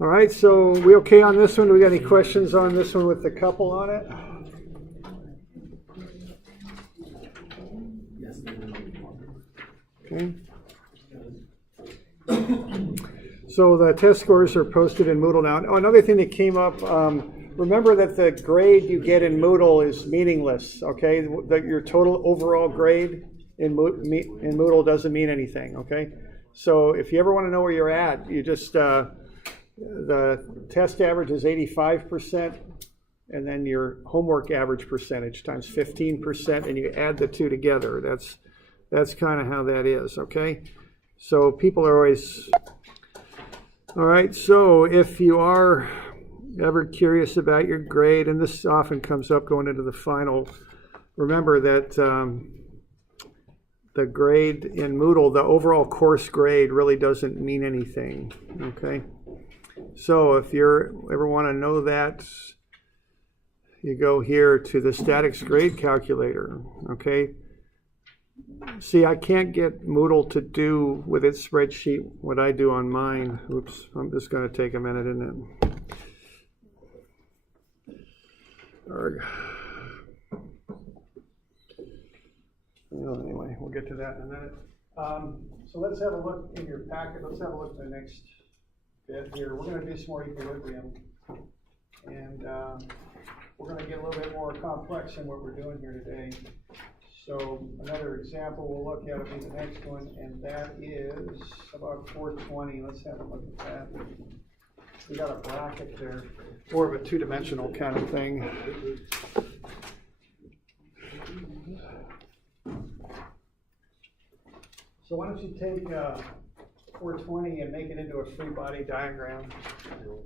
All right, so we okay on this one? Do we got any questions on this one with the couple on it? Okay. So the test scores are posted in Moodle now. Oh, another thing that came up, remember that the grade you get in Moodle is meaningless, okay? That your total overall grade in Moodle doesn't mean anything, okay? So if you ever want to know where you're at, you just, the test average is 85%, and then your homework average percentage times 15%, and you add the two together. That's kind of how that is, okay? So people are always, all right, so if you are ever curious about your grade, and this often comes up going into the final, remember that the grade in Moodle, the overall course grade really doesn't mean anything, okay? So if you ever want to know that, you go here to the statics grade calculator, okay? See, I can't get Moodle to do with its spreadsheet what I do on mine. Oops, I'm just going to take a minute, isn't it? Well, anyway, we'll get to that in a minute. So let's have a look in your packet. Let's have a look at the next bit here. We're going to do some more equilibrium. And we're going to get a little bit more complex than what we're doing here today. So another example we'll look at will be the next one, and that is about 420. Let's have a look at that. We got a bracket there, more of a two-dimensional kind of thing. So why don't you take 420 and make it into a free body diagram.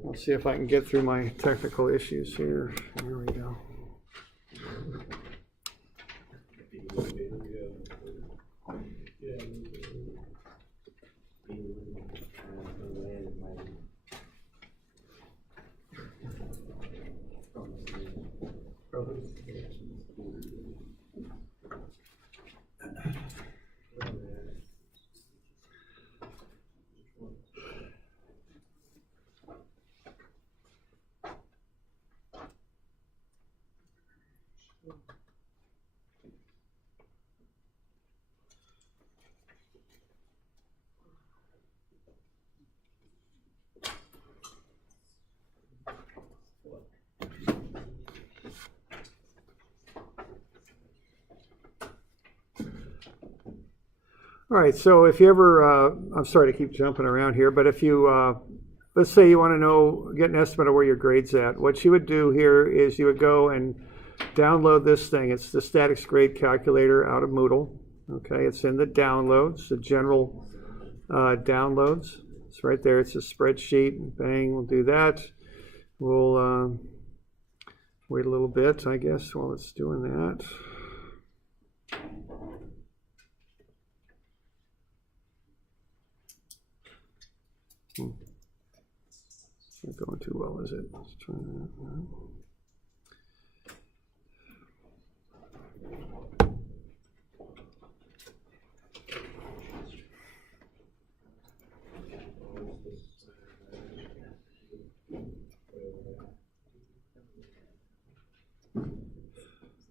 Let's see if I can get through my technical issues here. Here we go. All right, so if you ever, I'm sorry to keep jumping around here, but if you, let's say you want to know, get an estimate of where your grade's at, what you would do here is you would go and download this thing. It's the statics grade calculator out of Moodle. Okay, it's in the downloads, the general downloads. It's right there. It's a spreadsheet. Bang, we'll do that. We'll wait a little bit, I guess, while it's doing that. Not going too well, is it? Let's try that.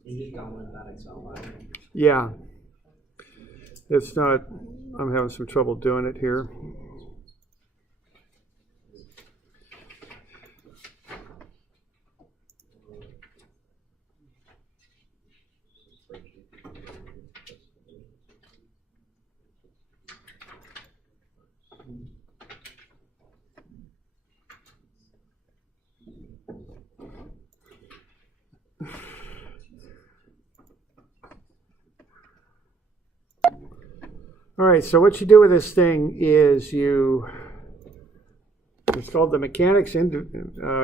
You just download that Excel file? Yeah. It's not, I'm having some trouble doing it here. All right, so what you do with this thing is it's called the mechanics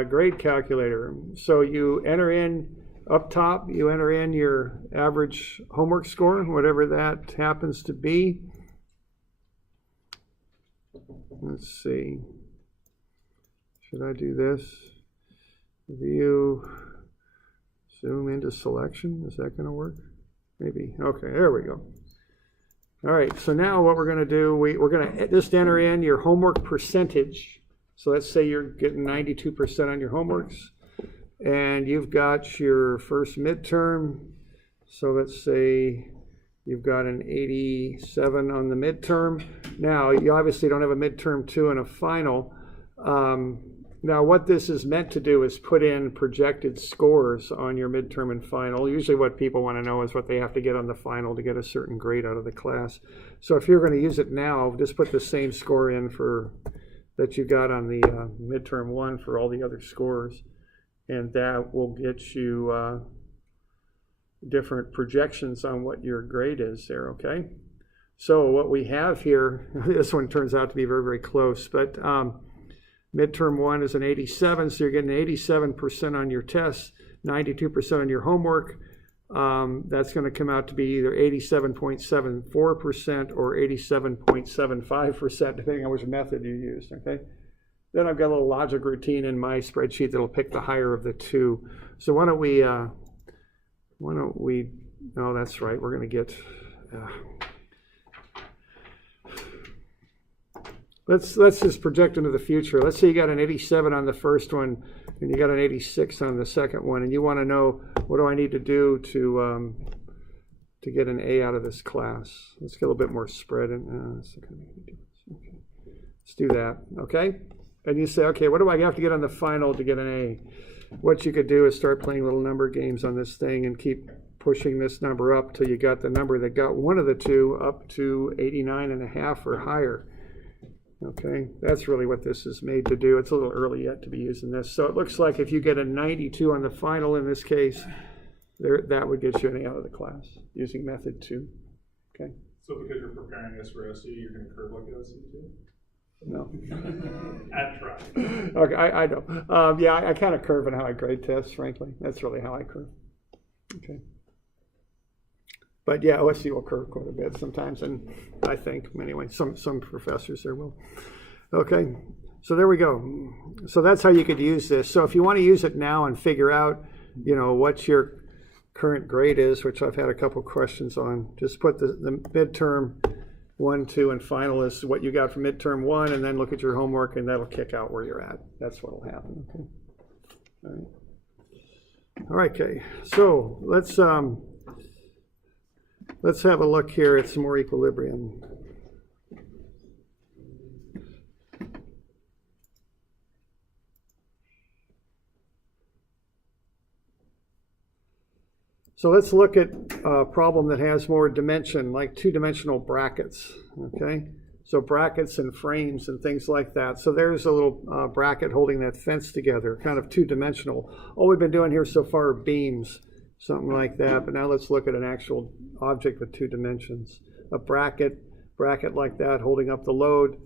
grade calculator. So you enter in, up top, you enter in your average homework score, whatever that happens to be. Let's see. Should I do this? View, zoom into selection. Is that going to work? Maybe. Okay, there we go. All right, so now what we're going to do, we're going to just enter in your homework percentage So let's say you're getting 92% on your homeworks, and you've got your first midterm. So let's say you've got an 87 on the midterm. Now, you obviously don't have a midterm 2 and a final. Now, what this is meant to do is put in projected scores on your midterm and final. Usually what people want to know is what they have to get on the final to get a certain grade out of the class. So if you're going to use it now, just put the same score in for that you got on the midterm 1 for all the other scores. And that will get you different projections on what your grade is there, okay? So what we have here, this one turns out to be very, very close, but midterm 1 is an 87, so you're getting 87% on your tests, 92% on your homework. That's going to come out to be either 87.74% or 87.75%, depending on which method you used, okay? Then I've got a little logic routine in my spreadsheet that'll pick the higher of the two. So why don't we, no, that's right, we're going to get, let's just project into the future. Let's say you got an 87 on the first one and you got an 86 on the second one, and you want to know, what do I need to do to get an A out of this class? Let's get a little bit more spread. Let's do that, okay? And you say, okay, what do I have to get on the final to get an A? What you could do is start playing little number games on this thing and keep pushing this number up till you got the number that got one of the two up to 89.5 or higher. Okay, that's really what this is made to do. It's a little early yet to be using this. So it looks like if you get a 92 on the final in this case, that would get you an A out of the class using method 2. Okay. So because you're preparing us for SU, you're going to curve like SU too? No. I'd try. Okay, I know. Yeah, I kind of curve in how I grade tests, frankly. That's really how I curve. Okay. But yeah, OSU will curve quite a bit sometimes, and I think, anyway, some professors there will. Okay, so there we go. So that's how you could use this. So if you want to use it now and figure out, what your current grade is, which I've had a couple questions on, just put the midterm 1, 2, and final is what you got for midterm 1, and then look at your homework, and that'll kick out where you're at. That's what will happen. Okay. All right. Okay. So let's have a look here at some more equilibrium. So let's look at a problem that has more dimension, like two-dimensional brackets, okay? So brackets and frames and things like that. So there's a little bracket holding that fence together, kind of two-dimensional. All we've been doing here so far are beams, something like that. But now let's look at an actual object with 2 dimensions. A bracket like that holding up the load,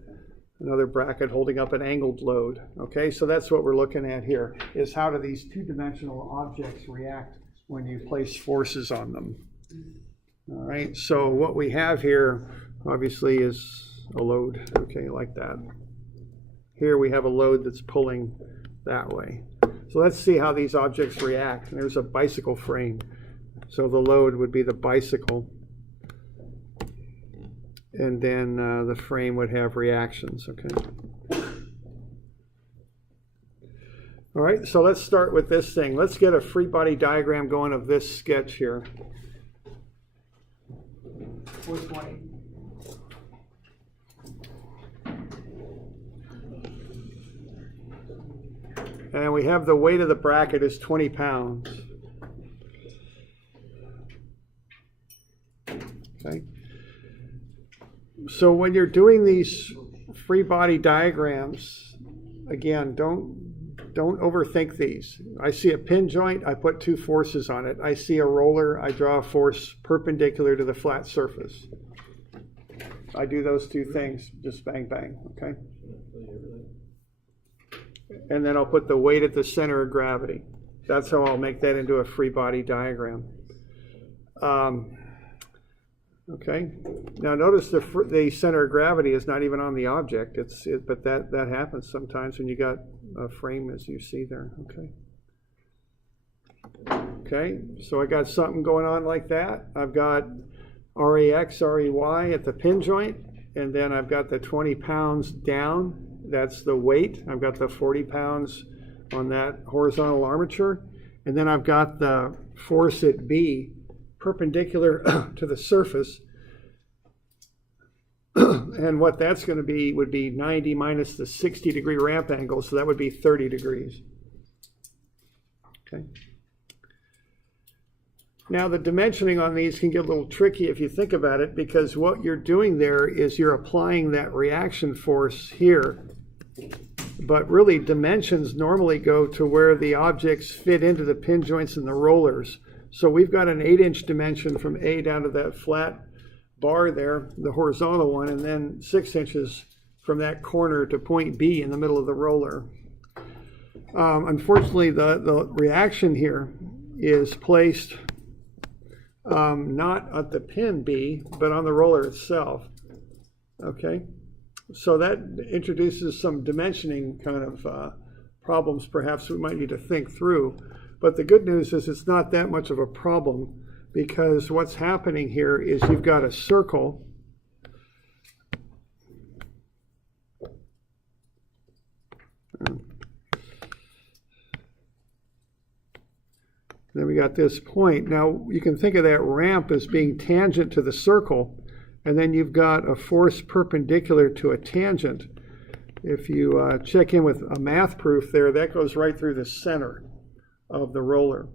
another bracket holding up an angled load, okay? So that's what we're looking at here, is how do these two-dimensional objects react when you place forces on them. All right, so what we have here obviously is a load, okay, like that. Here we have a load that's pulling that way. So let's see how these objects react. There's a bicycle frame. So the load would be the bicycle. And then the frame would have reactions, okay? All right, so let's start with this thing. Let's get a free body diagram going of this sketch here. 420. And we have the weight of the bracket is 20 pounds. Okay. So when you're doing these free body diagrams, again, don't overthink these. I see a pin joint, I put 2 forces on it. I see a roller, I draw a force perpendicular to the flat surface. I do those 2 things, just bang, bang, okay? And then I'll put the weight at the center of gravity. That's how I'll make that into a free body diagram. Okay. Now notice the center of gravity is not even on the object. But that happens sometimes when you got a frame, as you see there. Okay. Okay. So I got something going on like that. I've got RAX, REY at the pin joint, and then I've got the 20 pounds down. that's the weight. I've got the 40 pounds on that horizontal armature. And then I've got the force at B perpendicular to the surface. And what that's going to be would be 90 minus the 60-degree ramp angle, so that would be 30 degrees. Okay. Now the dimensioning on these can get a little tricky if you think about it, because what you're doing there is you're applying that reaction force here. But really dimensions normally go to where the objects fit into the pin joints and the rollers. So we've got an 8-inch dimension from A down to that flat bar there, the horizontal one, and then 6 inches from that corner to point B in the middle of the roller. Unfortunately, the reaction here is placed not at the pin B, but on the roller itself. Okay, so that introduces some dimensioning kind of problems perhaps we might need to think through. But the good news is it's not that much of a problem, because what's happening here is you've got a circle. Then we got this point. Now you can think of that ramp as being tangent to the circle, and then you've got a force perpendicular to a tangent. If you check in with a math proof there, that goes right through the center of the roller.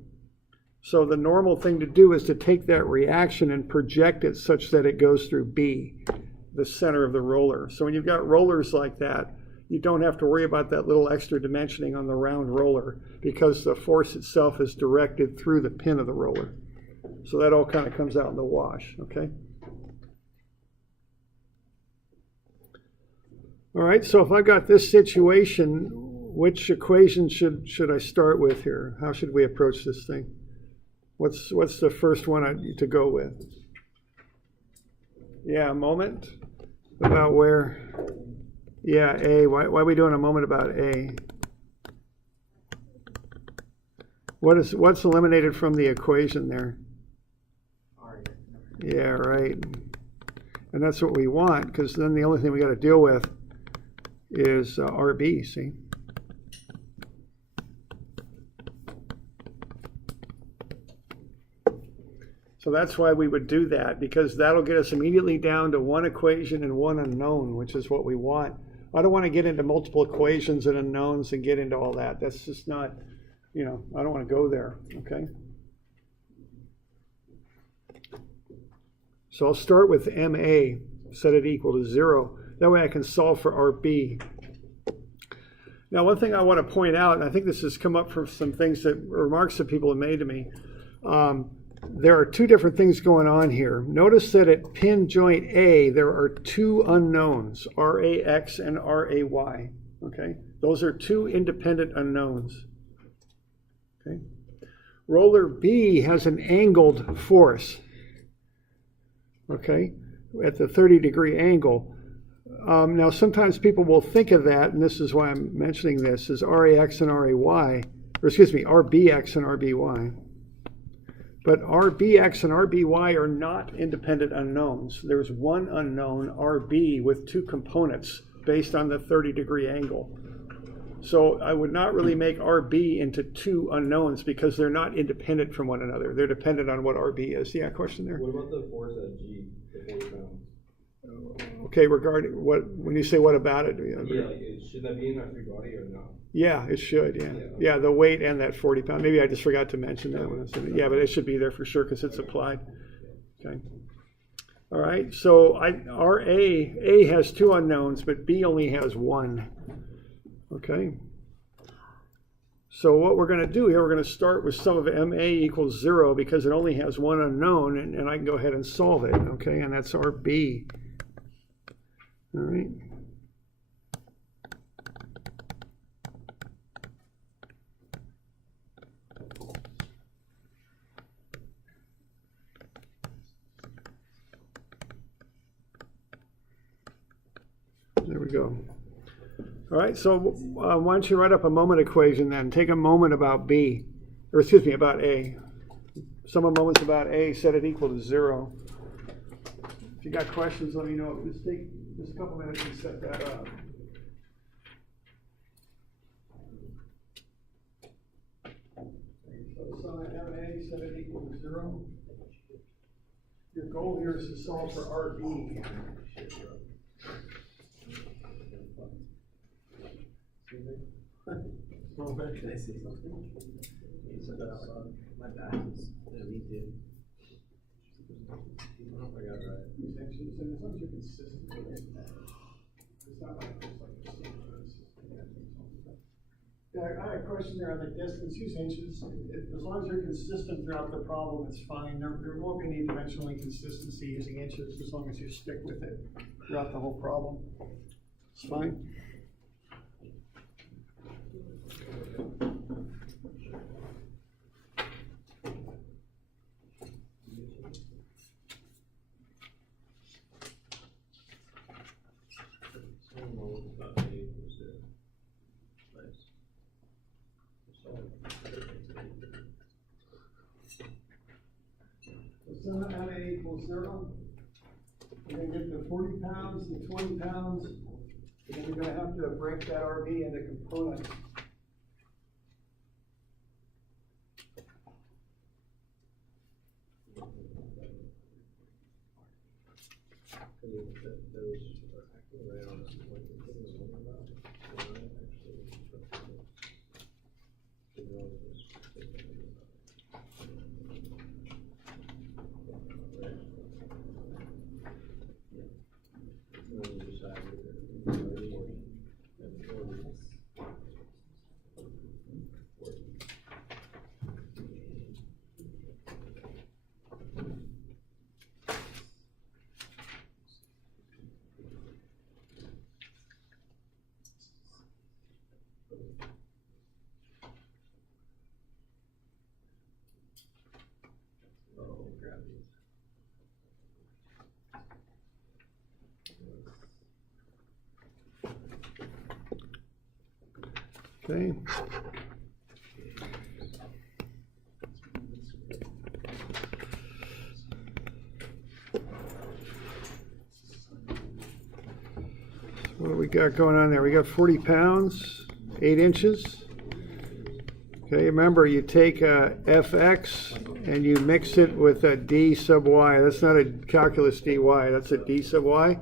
So the normal thing to do is to take that reaction and project it such that it goes through B, the center of the roller. So when you've got rollers like that, you don't have to worry about that little extra dimensioning on the round roller, because the force itself is directed through the pin of the roller. So that all kind of comes out in the wash, okay? All right, so if I got this situation, which equation should I start with here? How should we approach this thing? What's the first one to go with? Yeah, a moment about where? Yeah, A. Why are we doing a moment about A? What's eliminated from the equation there? Yeah, right. And that's what we want, because then the only thing we got to deal with is RB, see? So that's why we would do that, because that'll get us immediately down to one equation and one unknown, which is what we want. I don't want to get into multiple equations and unknowns and get into all that. That's just not, I don't want to go there, okay? So I'll start with MA, set it equal to 0. That way I can solve for RB. Now, one thing I want to point out, and I think this has come up from some remarks that people have made to me, there are two different things going on here. Notice that at pin joint A, there are two unknowns, RAX and RAY, okay? Those are two independent unknowns, okay? Roller B has an angled force, okay, at the 30-degree angle. Now, sometimes people will think of that, and this is why I'm mentioning this, as RAX and RAY, or excuse me, RBX and RBY. But RBX and RBY are not independent unknowns. There's one unknown, RB, with two components based on the 30-degree angle. So I would not really make RB into two unknowns, because they're not independent from one another. They're dependent on what RB is. Yeah, question there? What about the force at G, the 40 pounds? Okay, regarding when you say what about it? Should that be in our free body or not? Yeah, it should, yeah, the weight and that 40 pound. Maybe I just forgot to mention that one. Yeah, but it should be there for sure, because it's applied. Okay. All right, so A has two unknowns, but B only has one. Okay. So what we're going to do here, we're going to start with sum of MA equals 0, because it only has one unknown, and I can go ahead and solve it, okay, and that's RB. All right. There we go. All right, so why don't you write up a moment equation then? Take a moment about B, or excuse me, about A. Sum of moments about A, set it equal to 0. If you got questions, let me know. Just take just a couple minutes and set that up. set it equal to 0. Your goal here is to solve for RB. Can I say something? My bad. Me too. I don't know if I got it right. These actions, and as long as you're consistent with it, it's not like it's like yeah, I had a question there on the distance. Use inches. As long as you're consistent throughout the problem, it's fine. There won't be any dimensional inconsistency using inches as long as you stick with it throughout the whole problem. It's fine. So sum of A equals 0. We're going to get the 40 pounds, the 20 pounds, and then we're going to have to break that RB into components. Okay. What do we got going on there? We got 40 pounds, 8 inches. Okay, remember you take a fx and you mix it with a d sub y. That's not a calculus dy, that's a d sub y.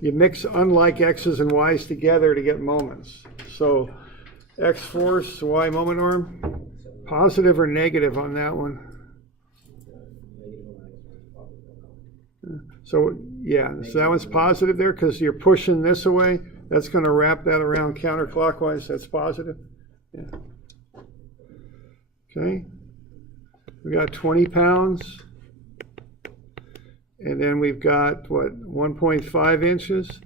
You mix unlike x's and y's together to get moments. So x force, y moment arm, positive or negative on that one? So yeah, so that one's positive there because you're pushing this away. That's going to wrap that around counterclockwise. That's positive. Yeah. Okay. We got 20 pounds. And then we've got, what, 1.5 inches?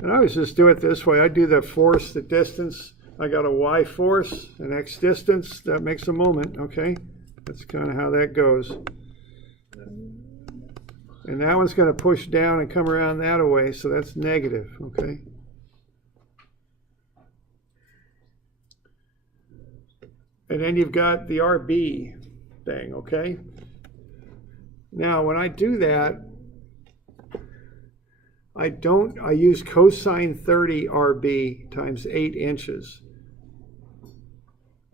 And I always just do it this way. I do the force, the distance. I got a y force, an x distance. That makes a moment, okay? That's kind of how that goes. And that one's going to push down and come around that way, so that's negative, okay? And then you've got the RB thing, okay? Now, when I do that, I use cosine 30 RB times 8 inches.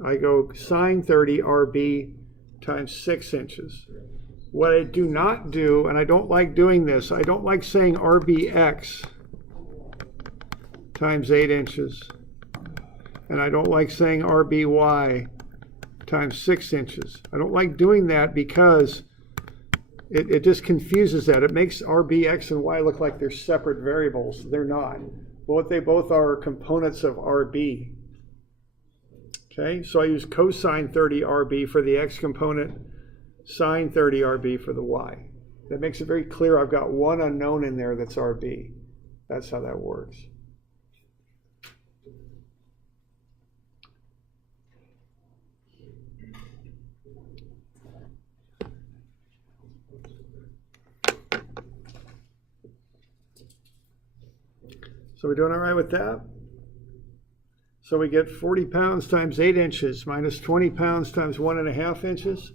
I go sine 30 RB times 6 inches. What I do not do, and I don't like doing this, I don't like saying RBX times 8 inches. And I don't like saying RBY times 6 inches. I don't like doing that because it just confuses that. It makes RB, X, and Y look like they're separate variables. They're not. But what they both are components of RB. Okay, so I use cosine 30 RB for the X component, sine 30 RB for the Y. That makes it very clear I've got one unknown in there that's RB. That's how that works. So we're doing all right with that? So we get 40 pounds times 8 inches minus 20 pounds times 1.5 inches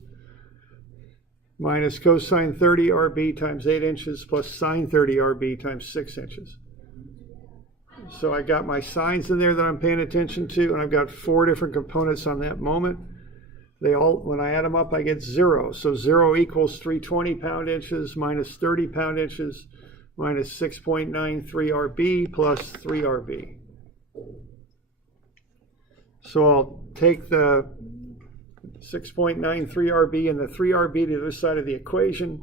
minus cosine 30 RB times 8 inches plus sine 30 RB times 6 inches. So I got my sines in there that I'm paying attention to, and I've got 4 different components on that moment. when I add them up, I get 0. So 0 equals 320 pound-inches minus 30 pound-inches minus 6.93 RB plus 3 RB. So I'll take the 6.93 RB and the 3 RB to the other side of the equation.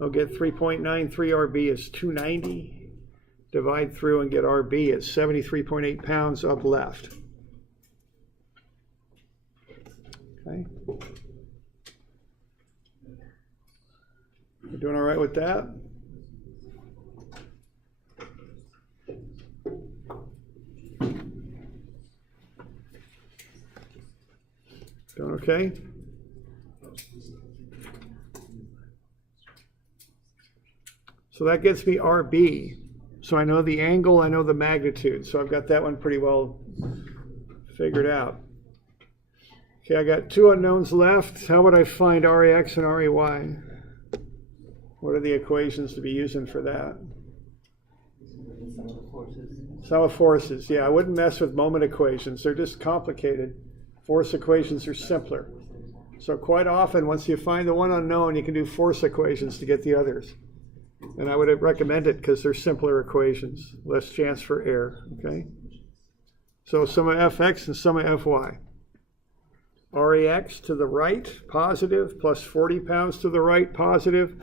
I'll get 3.93 RB is 290. Divide through and get RB at 73.8 pounds up left. Okay. You doing all right with that? Doing okay? So that gets me RB. So I know the angle, I know the magnitude. So I've got that one pretty well figured out. Okay, I got 2 unknowns left. How would I find RAX and RAY? What are the equations to be using for that? Sum of forces. Yeah, I wouldn't mess with moment equations. They're just complicated. Force equations are simpler. So quite often, once you find the one unknown, you can do force equations to get the others. And I would recommend it because they're simpler equations, less chance for error, okay? So sum of fx and sum of fy. RAX to the right, positive, plus 40 pounds to the right, positive,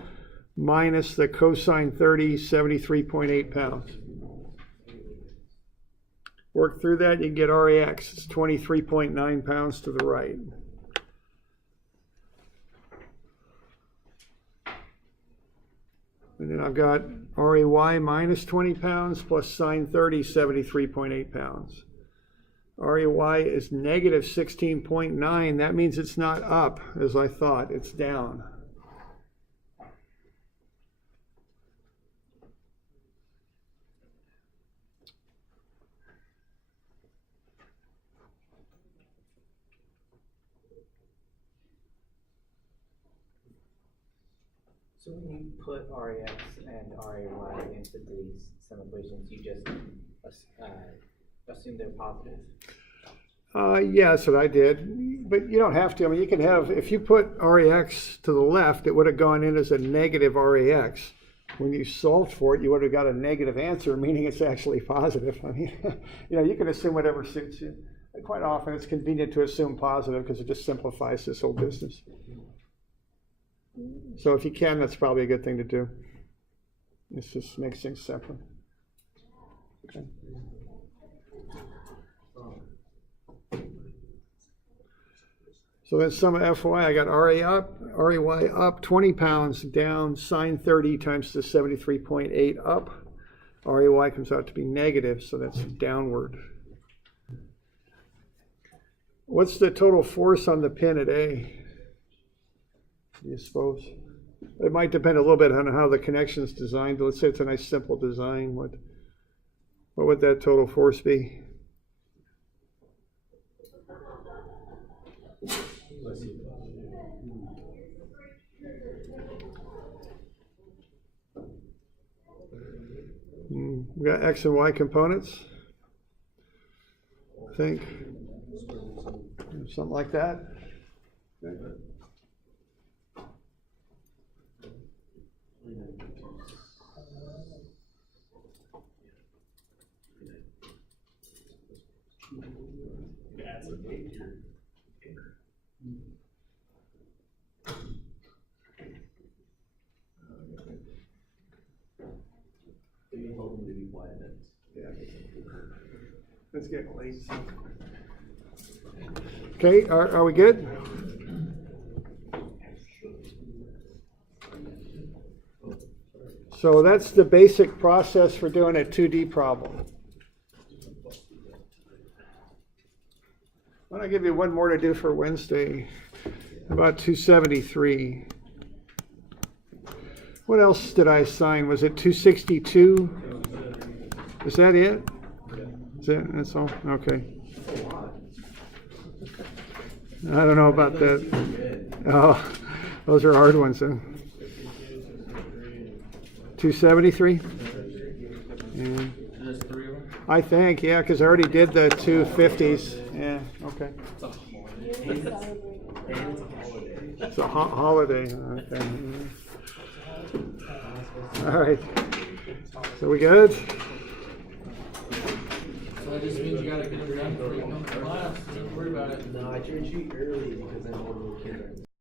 minus the cosine 30, 73.8 pounds. Work through that, you can get RAX. It's 23.9 pounds to the right. And then I've got RAY minus 20 pounds plus sine 30, 73.8 pounds. RAY is negative 16.9. That means it's not up as I thought. It's down. So when you put RAX and RAY into these sum equations, you just assume they're positive? Yeah, that's what I did. But you don't have to. I mean, you can have, if you put RAX to the left, it would have gone in as a negative RAX. When you solved for it, you would have got a negative answer, meaning it's actually positive. I mean, you can assume whatever suits you. Quite often, it's convenient to assume positive because it just simplifies this whole business. So if you can, that's probably a good thing to do. It just makes things simpler. Okay. So then sum of FY, I got RAY up 20 pounds, down sine 30 times the 73.8 up. RAY comes out to be negative, so that's downward. What's the total force on the pin at A? You suppose? It might depend a little bit on how the connection is designed. Let's say it's a nice simple design. What would that total force be? We got X and Y components, I think. Something like that. Okay. Let's get late. Okay, are we good? So that's the basic process for doing a 2D problem. Why don't I give you one more to do for Wednesday? About 273. What else did I assign? Was it 262? Is that it? That's all? Okay. I don't know about that. Oh, those are hard ones then. 273? Yeah. There's 3 of them? I think, yeah, because I already did the 250s. Yeah, okay. And it's a holiday. It's a holiday. Okay. All right. So we good? So that just means you gotta get them done before you come to class, don't worry about it. No, I try to treat early because I know little kids are.